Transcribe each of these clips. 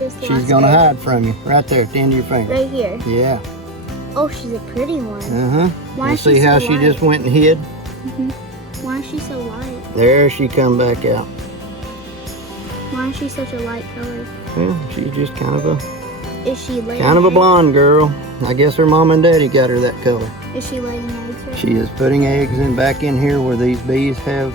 this last She's gonna bed. hide from you. Right there at the end of your finger. Right here. Yeah. Oh, she's a pretty one. Why You is she see how so she light? just went and hid? Why is she so light? There she come back out. Why is she such a light color? Well, she's just kind of a Is she laying kind of a eggs? blonde girl. I guess her mom and daddy got her that color. Is she laying eggs? Right? She is putting eggs in back in here where these bees have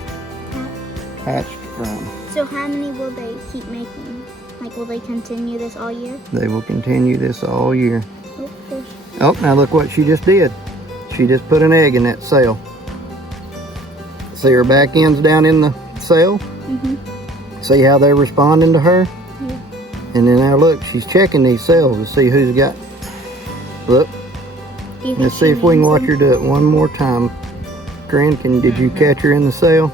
hatched from. So how many will they keep making? Like, will they continue this all year? They will continue this all year. Oh, fish. Oh, now look what she just did. She just put an egg in that cell. See her back end's down in the cell? See how they're responding to her? Yeah. And then now look, she's checking these cells to see who's got. Look, Do you think let's she see if we can names watch them? her do it one more time. Grankin, did you catch her in the cell?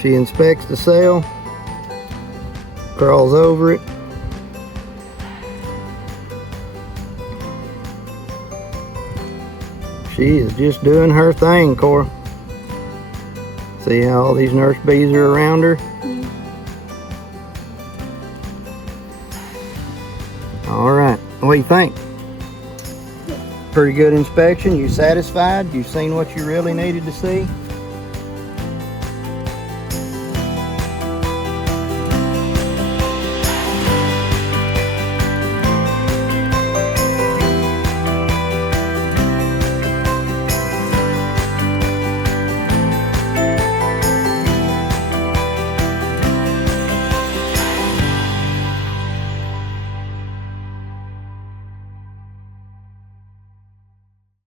She inspects the cell, crawls over it. She is just doing her thing, Cora. See how all these nurse bees are around her? Yeah. All right, what do you think? Pretty good inspection. You satisfied? You seen what you really needed to see?